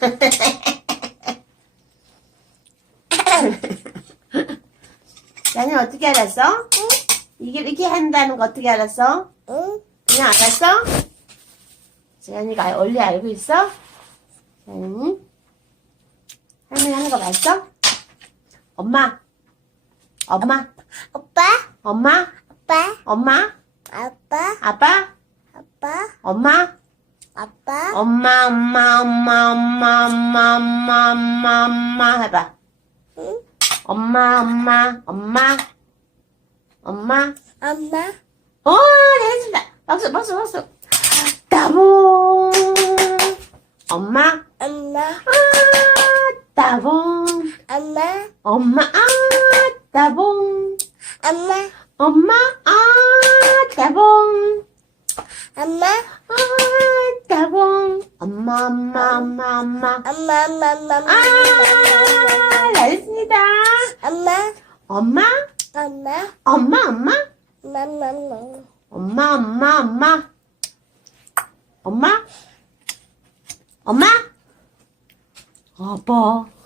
나는 어떻게 알았어? 이게 이렇게 한다는 거 어떻게 알았어? 응? 그냥 알았어? 재현이가 원래 알고 있어? 재현이? 할머니 하는 거 봤어? 엄마? 엄마? 오빠? 엄마? 아빠? 엄마? 아빠? 아빠? 아빠? 엄마? 아빠? 엄마, 엄마, 엄마, 엄마, 엄마, 엄마, 엄마, 엄마 해봐. 응? 엄마, 엄마, 엄마, 엄마. 엄마? 어, 네, 했습니다. 박수, 박수, 박수. 따봉. 엄마, 엄마? 아, 따봉. 엄마? 엄마, 아, 따봉. 엄마? 엄마, 아, 따봉. 엄마? 아, 따봉. 엄마, 엄마, 엄마, 엄마. 엄마? 엄마? 엄마? 아, 잘했습니다. 엄마? 엄마, 엄마? 엄마, 엄마. 엄마? 엄마? 엄마, 엄마, 엄마. 엄마? 엄마? 아빠.